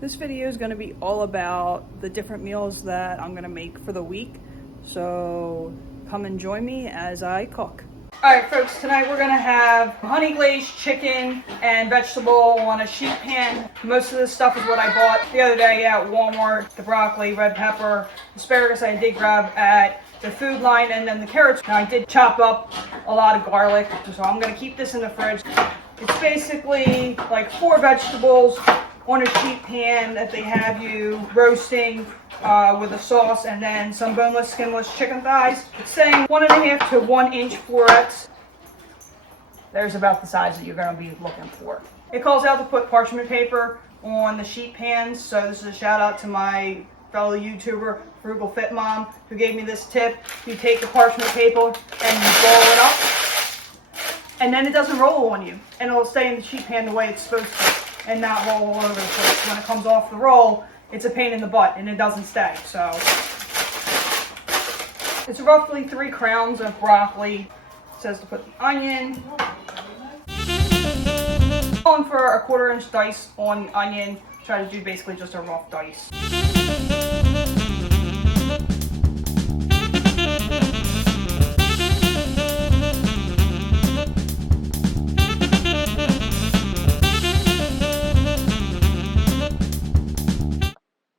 This video is going to be all about the different meals that I'm going to make for the week. So come and join me as I cook. Alright folks, tonight we're going to have honey glazed chicken and vegetable on a sheet pan. Most of this stuff is what I bought the other day at Walmart. The broccoli, red pepper, asparagus I did grab at the food line, and then the carrots. Now I did chop up a lot of garlic, so I'm going to keep this in the fridge. It's basically like 4 vegetables on a sheet pan that they have you roasting with a sauce, and then some boneless, skinless chicken thighs. It's saying 1.5 to 1 inch florets. There's about the size that you're going to be looking for. It calls out to put parchment paper on the sheet pans, so this is a shout out to my fellow YouTuber, Frugal Fit Mom, who gave me this tip. You take the parchment paper and you roll it up, and then it doesn't roll on you, and it'll stay in the sheet pan the way it's supposed to, and not roll all over the place. When it comes off the roll, it's a pain in the butt and it doesn't stay. So it's roughly 3 crowns of broccoli. It says to put the onion. I'm going for a 1/4 inch dice on the onion. Try to do basically just a rough dice.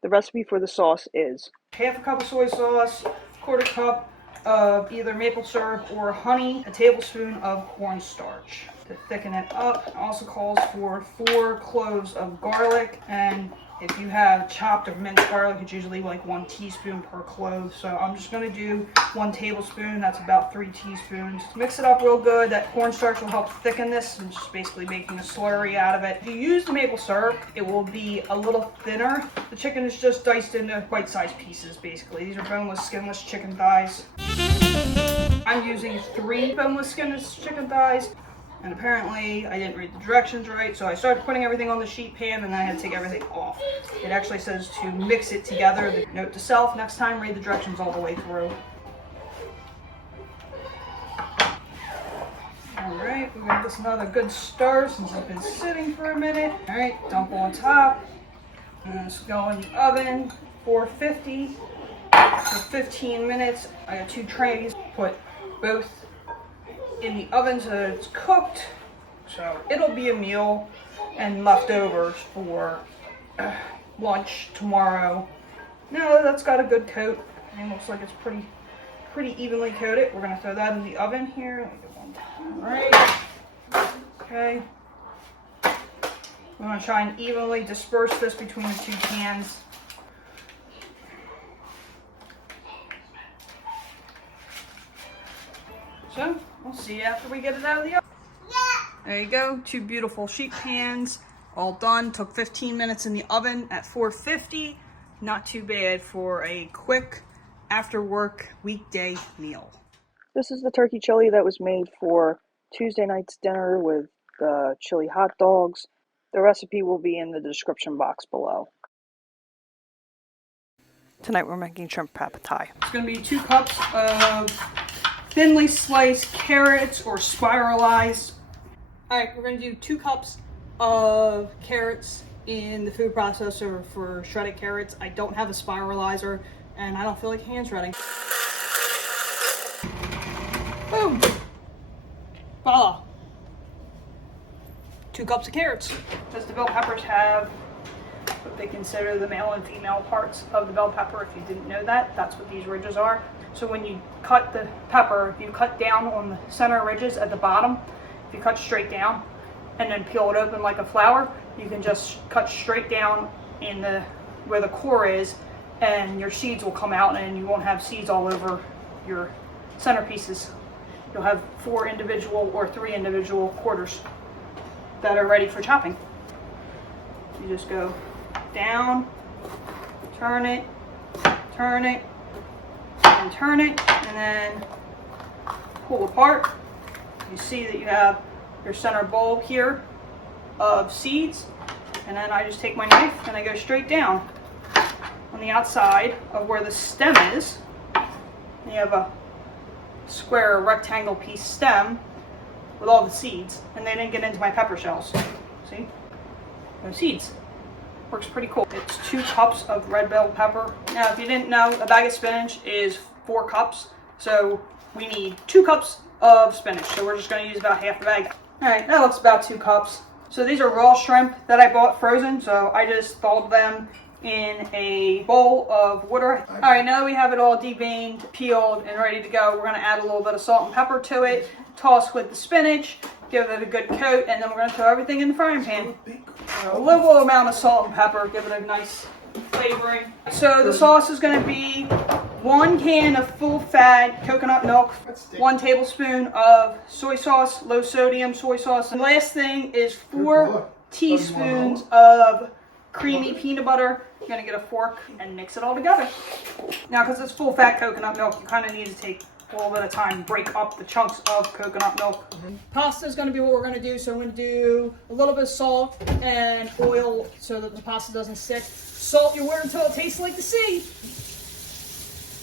The recipe for the sauce is 1/2 cup of soy sauce, 1/4 cup of either maple syrup or honey, a tablespoon of cornstarch. To thicken it up, it also calls for 4 cloves of garlic, and if you have chopped or minced garlic, it's usually like 1 teaspoon per clove. So I'm just going to do 1 tablespoon. That's about 3 teaspoons. Mix it up real good. That cornstarch will help thicken this, and just basically making a slurry out of it. If you use the maple syrup, it will be a little thinner. The chicken is just diced into bite-sized pieces, basically. These are boneless, skinless chicken thighs. I'm using 3 boneless, skinless chicken thighs. And apparently I didn't read the directions right, so I started putting everything on the sheet pan and then I had to take everything off. It actually says to mix it together. The note to self, next time read the directions all the way through. Alright, we're going to give this another good stir since it's been sitting for a minute. Alright, dump on top. And let's go in the oven, 450 for 15 minutes. I got 2 trays, put both in the oven so that it's cooked, so it'll be a meal and leftovers for lunch tomorrow. Now that's got a good coat and looks like it's pretty evenly coated. We're gonna throw that in the oven here. All right, okay. We're gonna try and evenly disperse this between the 2 pans. So we'll see you after we get it out of the oven. There you go, 2 beautiful sheet pans, all done. Took 15 minutes in the oven at 450. Not too bad for a quick after work weekday meal. This is the turkey chili that was made for Tuesday night's dinner with the chili hot dogs. The recipe will be in the description box below. Tonight we're making shrimp pad thai. It's going to be 2 cups of thinly sliced carrots or spiralized. Alright, we're going to do 2 cups of carrots in the food processor for shredded carrots. I don't have a spiralizer and I don't feel like hand shredding. Boom! Voila! 2 cups of carrots. Because the bell peppers have what they consider the male and female parts of the bell pepper. If you didn't know that, that's what these ridges are. So when you cut the pepper, you cut down on the center ridges at the bottom. If you cut straight down and then peel it open like a flower, you can just cut straight down in the where the core is, and your seeds will come out and you won't have seeds all over your centerpieces. You'll have 4 individual or 3 individual quarters that are ready for chopping. You just go down, turn it, and turn it, and then pull apart. You see that you have your center bulb here of seeds, and then I just take my knife and I go straight down on the outside of where the stem is. You have a square rectangle piece stem with all the seeds, and they didn't get into my pepper shells. See? No seeds. Works pretty cool. It's 2 cups of red bell pepper. Now, if you didn't know, a bag of spinach is 4 cups. So we need 2 cups of spinach. So we're just going to use about half the bag. All right, that looks about 2 cups. So these are raw shrimp that I bought frozen. So I just thawed them in a bowl of water. All right, now that we have it all deveined, peeled, and ready to go, we're going to add a little bit of salt and pepper to it, toss with the spinach, give it a good coat, and then we're going to throw everything in the frying pan. A little amount of salt and pepper, give it a nice flavoring. So the sauce is going to be 1 can of full fat coconut milk, 1 tablespoon of soy sauce, low sodium soy sauce. And the last thing is 4 teaspoons of creamy peanut butter. You're going to get a fork and mix it all together. Now, because it's full fat coconut milk, you kind of need to take a little bit of time, break up the chunks of coconut milk. Pasta is going to be what we're going to do. So I'm going to do a little bit of salt and oil so that the pasta doesn't stick. Salt your water until it tastes like the sea.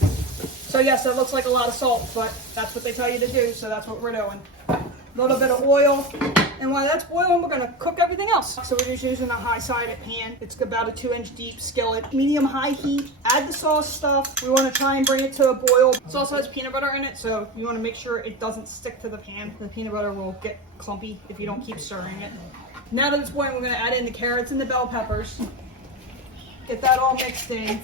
So yes, that looks like a lot of salt, but that's what they tell you to do, so that's what we're doing. A little bit of oil, and while that's boiling, we're gonna cook everything else. So we're just using a high-sided pan. It's about a 2-inch deep skillet, medium-high heat. Add the sauce stuff. We wanna try and bring it to a boil. This also has peanut butter in it, so you wanna make sure it doesn't stick to the pan. The peanut butter will get clumpy if you don't keep stirring it. Now that it's boiling, we're gonna add in the carrots and the bell peppers. Get that all mixed in.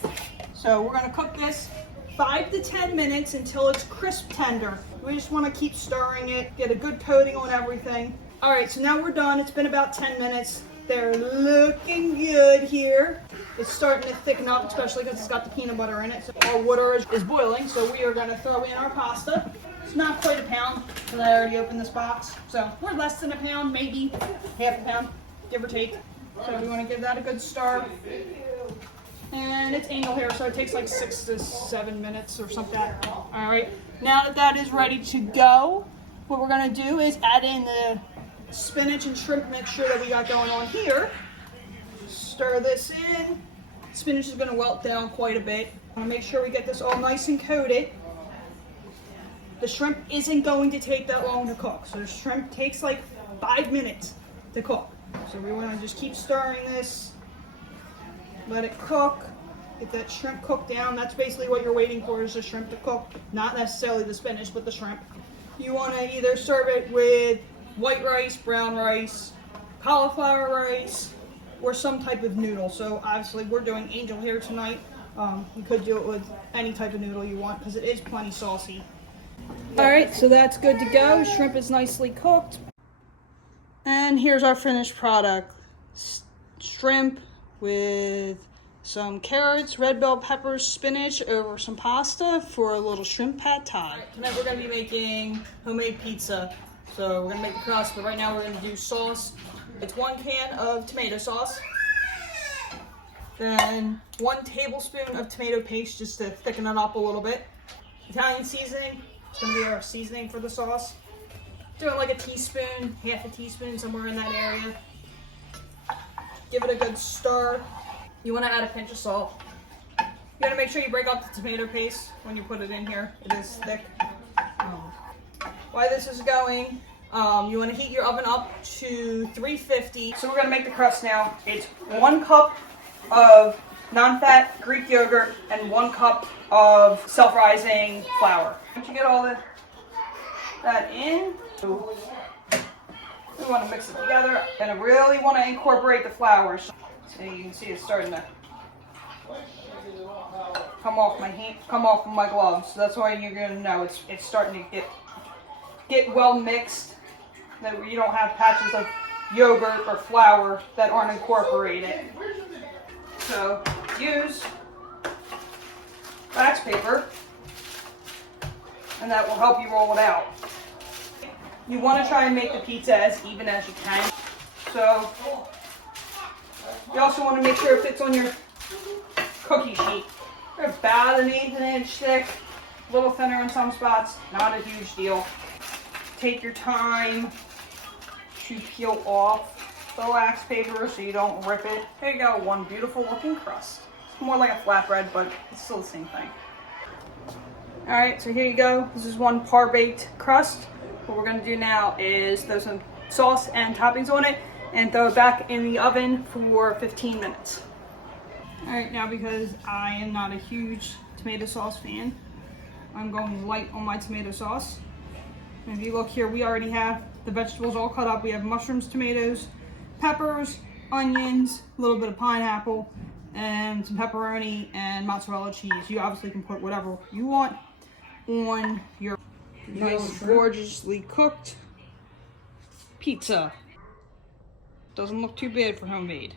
So we're gonna cook this 5 to 10 minutes until it's crisp tender. We just want to keep stirring it, get a good coating on everything. All right, so now we're done. It's been about 10 minutes. They're looking good here. It's starting to thicken up, especially because it's got the peanut butter in it. So our water is boiling, so we are going to throw in our pasta. It's not quite a pound, because I already opened this box. So we're less than a pound, maybe half a pound, give or take. So we want to give that a good stir. And it's anal hair, so it takes like 6 to 7 minutes or something. All right, now that that is ready to go, what we're gonna do is add in the spinach and shrimp mixture that we got going on here. Stir this in. Spinach is gonna wilt down quite a bit. I'm gonna make sure we get this all nice and coated. The shrimp isn't going to take that long to cook, so the shrimp takes like 5 minutes to cook. So we wanna just keep stirring this. Let it cook, get that shrimp cooked down. That's basically what you're waiting for, is the shrimp to cook. Not necessarily the spinach, but the shrimp. You want to either serve it with white rice, brown rice, cauliflower rice, or some type of noodle. So obviously we're doing angel hair tonight. You could do it with any type of noodle you want because it is plenty saucy. All right, so that's good to go. Shrimp is nicely cooked. And here's our finished product. Shrimp with some carrots, red bell peppers, spinach over some pasta for a little shrimp pad thai. Right, tonight we're going to be making homemade pizza. So we're going to make the crust, but right now we're going to do sauce. It's 1 can of tomato sauce. Then 1 tablespoon of tomato paste just to thicken it up a little bit. Italian seasoning. It's going to be our seasoning for the sauce. Doing like a teaspoon, half a teaspoon, somewhere in that area. Give it a good stir. You want to add a pinch of salt. You got to make sure you break up the tomato paste when you put it in here. It is thick. While this is going, you want to heat your oven up to 350. So we're going to make the crust now. It's 1 cup of non-fat Greek yogurt and 1 cup of self-rising flour. Once you get all that in, we want to mix it together, and I really want to incorporate the flour. So you can see it's starting to come off my hand, come off of my gloves. So that's why you're gonna know it's starting to get well mixed. That you don't have patches of yogurt or flour that aren't incorporated. So use wax paper, and that will help you roll it out. You want to try and make the pizza as even as you can. So you also want to make sure it fits on your cookie sheet. They're about an 1/8 inch thick, a little thinner in some spots, not a huge deal. Take your time to peel off the wax paper so you don't rip it. There you go, one beautiful looking crust. It's more like a flatbread, but it's still the same thing. All right, so here you go. This is one par-baked crust. What we're gonna do now is throw some sauce and toppings on it and throw it back in the oven for 15 minutes. All right, now because I am not a huge tomato sauce fan, I'm going light on my tomato sauce. And if you look here, we already have the vegetables all cut up. We have mushrooms, tomatoes, peppers, onions, a little bit of pineapple, and some pepperoni and mozzarella cheese. You obviously can put whatever you want on your nice, gorgeously cooked pizza. Doesn't look too bad for homemade.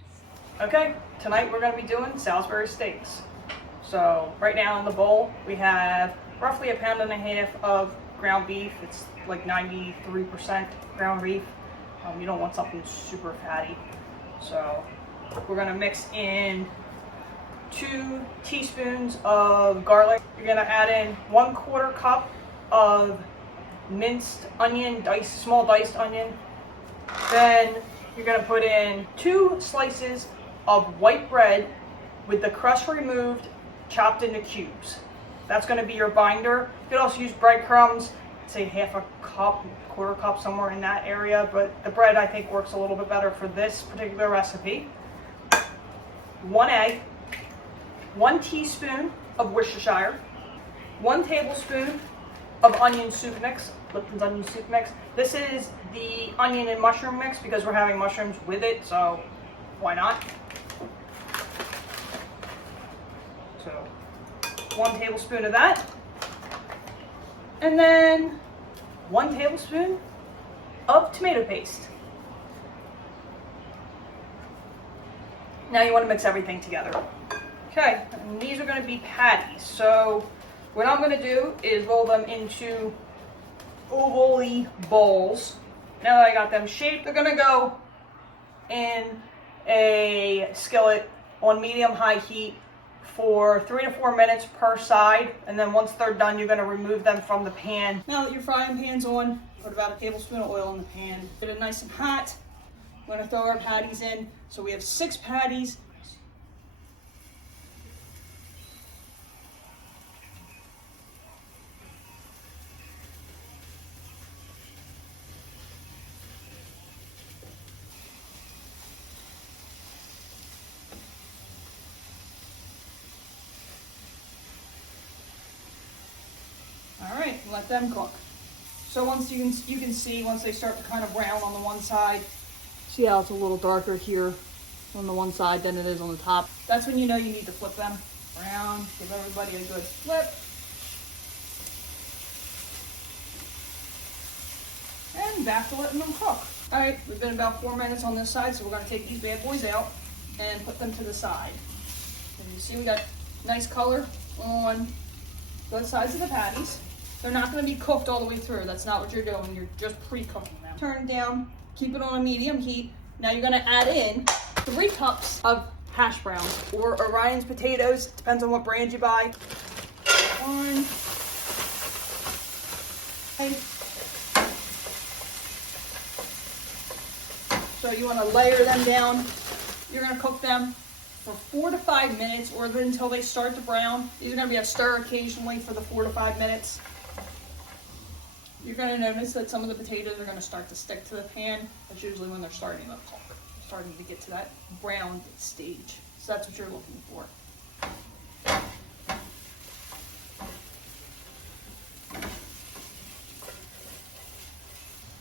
Okay, tonight we're going to be doing Salsbury Steaks. So right now in the bowl we have roughly 1.5 pounds of ground beef. It's like 93% ground beef. You don't want something super fatty. So we're going to mix in 2 teaspoons of garlic. You're going to add in 1/4 cup of minced onion, small diced onion. Then you're going to put in 2 slices of white bread with the crust removed, chopped into cubes. That's going to be your binder. You could also use breadcrumbs, say 1/2 cup, 1/4 cup, somewhere in that area, but the bread I think works a little bit better for this particular recipe. 1 egg, 1 teaspoon of Worcestershire, 1 tablespoon of onion soup mix, Lipton's onion soup mix. This is the onion and mushroom mix because we're having mushrooms with it, so why not? So 1 tablespoon of that. And then 1 tablespoon of tomato paste. Now you want to mix everything together. Okay, and these are going to be patties. So what I'm going to do is roll them into oval-y bowls. Now that I got them shaped, they're going to go in a skillet on medium-high heat for 3 to 4 minutes per side, and then once they're done, you're going to remove them from the pan. Now that your frying pan's on, put about 1 tablespoon of oil in the pan. Get it nice and hot. We're going to throw our patties in. So we have 6 patties. All right, let them cook. So once you can see, once they start to kind of brown on the one side, see how it's a little darker here on the one side than it is on the top. That's when you know you need to flip them around, give everybody a good flip. And back to letting them cook. All right, we've been about 4 minutes on this side, so we're gonna take these bad boys out and put them to the side. And you see we got nice color on both sides of the patties. They're not going to be cooked all the way through. That's not what you're doing. You're just pre-cooking them. Turn it down, keep it on a medium heat. Now you're going to add in 3 cups of hash browns or Orion's potatoes. Depends on what brand you buy. 1. Okay. So you want to layer them down. You're going to cook them for 4 to 5 minutes or until they start to brown. These are going to be a stir occasionally for the 4 to 5 minutes. You're going to notice that some of the potatoes are going to start to stick to the pan. That's usually when they're starting to cook, starting to get to that browned stage. So that's what you're looking for.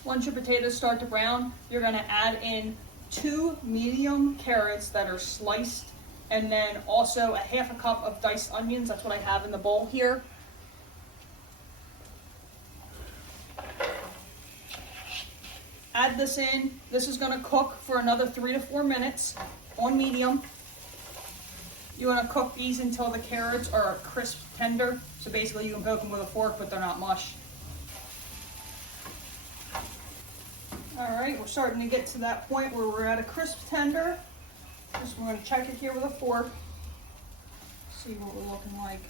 Once your potatoes start to brown, you're going to add in 2 medium carrots that are sliced, and then also 1/2 cup of diced onions. That's what I have in the bowl here. Add this in. This is going to cook for another 3 to 4 minutes on medium. You want to cook these until the carrots are crisp tender. So basically you can poke them with a fork, but they're not mush. All right, we're starting to get to that point where we're at a crisp tender. Just we're going to check it here with a fork. See what we're looking like.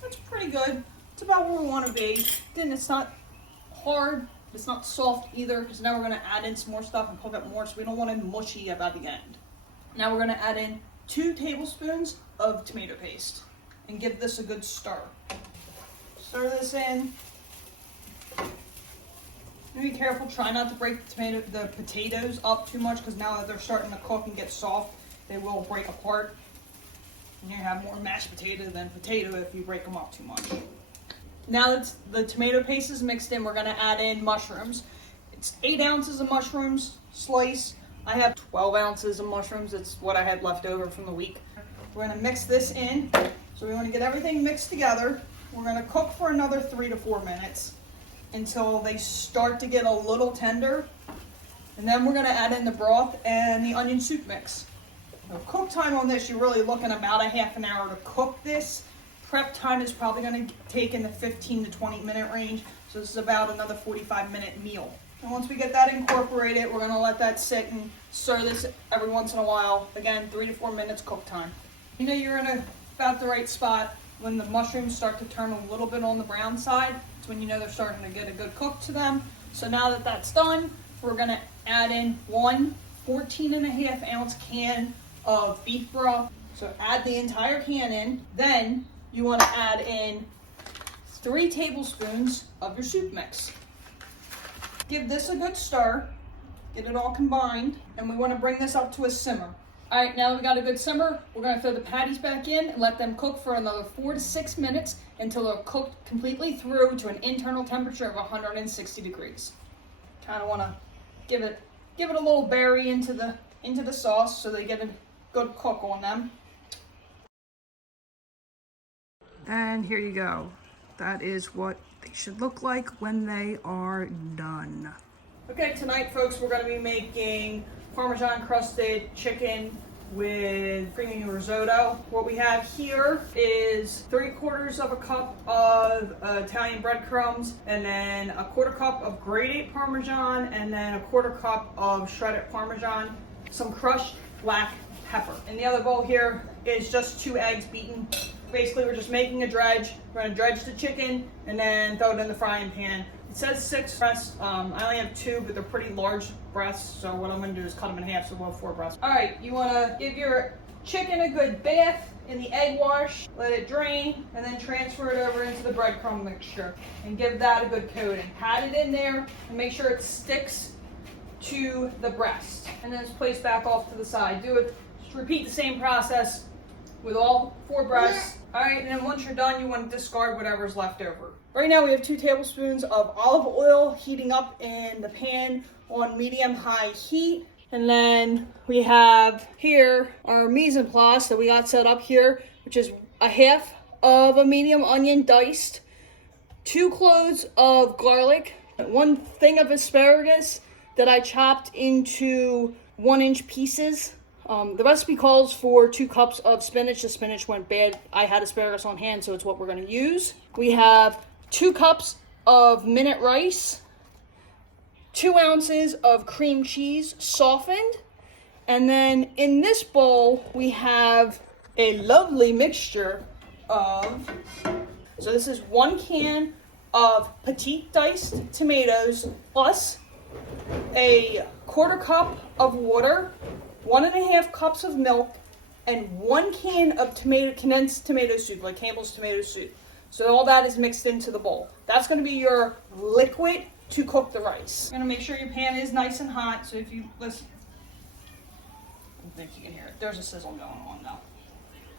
That's pretty good. It's about where we want to be. Then it's not hard. It's not soft either, because now we're going to add in some more stuff and cook it more, so we don't want it mushy by the end. Now we're going to add in 2 tablespoons of tomato paste and give this a good stir. Stir this in. Be careful, try not to break the potatoes up too much, because now that they're starting to cook and get soft, they will break apart. And you have more mashed potato than potato if you break them up too much. Now that the tomato paste is mixed in, we're gonna add in mushrooms. It's 8 ounces of mushrooms sliced. I have 12 ounces of mushrooms. It's what I had left over from the week. We're gonna mix this in. So we wanna get everything mixed together. We're gonna cook for another 3 to 4 minutes until they start to get a little tender. And then we're gonna add in the broth and the onion soup mix. So cook time on this, you're really looking about a half an hour to cook this. Prep time is probably gonna take in the 15 to 20 minute range. So this is about another 45-minute meal. And once we get that incorporated, we're gonna let that sit and stir this every once in a while. Again, 3 to 4 minutes cook time. You know you're in about the right spot when the mushrooms start to turn a little bit on the brown side. It's when you know they're starting to get a good cook to them. So now that that's done, we're gonna add in one 14.5-ounce can of beef broth. So add the entire can in. Then you wanna add in 3 tablespoons of your soup mix. Give this a good stir, get it all combined, and we want to bring this up to a simmer. All right, now that we got a good simmer, we're going to throw the patties back in and let them cook for another 4 to 6 minutes until they're cooked completely through to an internal temperature of 160 degrees. Kind of want to give it a little berry into the sauce so they get a good cook on them. And here you go. That is what they should look like when they are done. Okay, tonight, folks, we're going to be making Parmesan Crusted Chicken with creamy risotto. What we have here is 3/4 of a cup of Italian breadcrumbs, and then a 1/4 cup of grated Parmesan, and then a 1/4 cup of shredded Parmesan, some crushed black pepper. In the other bowl here is just 2 eggs beaten. Basically, we're just making a dredge. We're gonna dredge the chicken and then throw it in the frying pan. It says 6 breasts. I only have 2, but they're pretty large breasts. So what I'm gonna do is cut them in half, so we'll have 4 breasts. All right, you wanna give your chicken a good bath in the egg wash, let it drain, and then transfer it over into the breadcrumb mixture and give that a good coating. Pat it in there and make sure it sticks to the breast. And then it's placed back off to the side. Just repeat the same process with all 4 breasts. All right, and then once you're done, you want to discard whatever's left over. Right now we have 2 tablespoons of olive oil heating up in the pan on medium-high heat. And then we have here our mise en place that we got set up here, which is a half of a medium onion diced, 2 cloves of garlic, 1 thing of asparagus that I chopped into 1-inch pieces. The recipe calls for 2 cups of spinach. The spinach went bad. I had asparagus on hand, so it's what we're going to use. We have 2 cups of minute rice, 2 ounces of cream cheese softened, and then in this bowl we have a lovely mixture of, so this is 1 can of petite diced tomatoes plus a 1/4 cup of water, 1.5 cups of milk, and 1 can of condensed tomato soup, like Campbell's tomato soup. So all that is mixed into the bowl. That's going to be your liquid to cook the rice. You're going to make sure your pan is nice and hot. So if you listen, I think you can hear it. There's a sizzle going on now.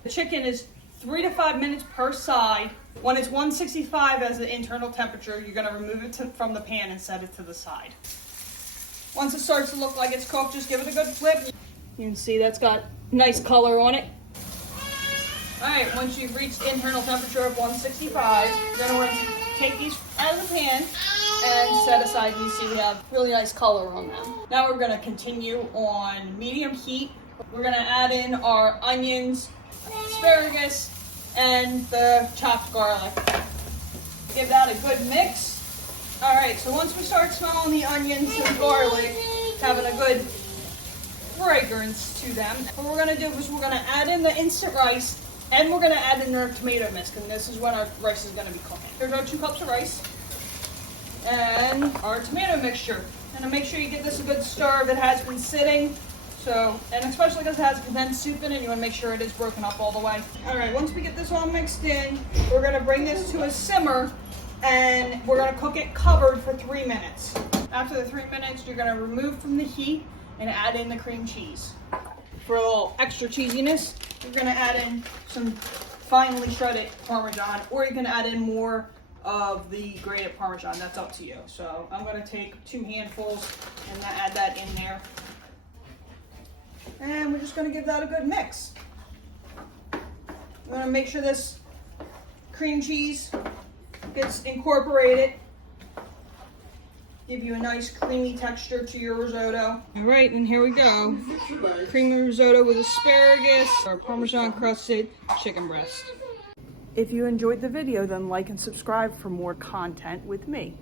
The chicken is 3 to 5 minutes per side. When it's 165 as the internal temperature, you're going to remove it from the pan and set it to the side. Once it starts to look like it's cooked, just give it a good flip. You can see that's got nice color on it. All right, once you've reached internal temperature of 165, you're gonna want to take these out of the pan and set aside. You see we have really nice color on them. Now we're gonna continue on medium heat. We're gonna add in our onions, asparagus, and the chopped garlic. Give that a good mix. All right, so once we start smelling the onions and garlic, having a good fragrance to them, what we're gonna do is we're gonna add in the instant rice, and we're gonna add in our tomato mix, and this is when our rice is gonna be cooking. Here's our 2 cups of rice and our tomato mixture. And make sure you give this a good stir if it has been sitting. So, and especially because it has condensed soup in it, you want to make sure it is broken up all the way. All right, once we get this all mixed in, we're gonna bring this to a simmer, and we're gonna cook it covered for 3 minutes. After the 3 minutes, you're gonna remove from the heat and add in the cream cheese. for a little extra cheesiness, you're gonna add in some finely shredded Parmesan, or you can add in more of the grated Parmesan. That's up to you. So I'm gonna take 2 handfuls and add that in there. And we're just gonna give that a good mix. We're gonna make sure this cream cheese gets incorporated. Give you a nice creamy texture to your risotto. All right, and here we go. Creamy risotto with asparagus or Parmesan crusted chicken breast. If you enjoyed the video, then like and subscribe for more content with me.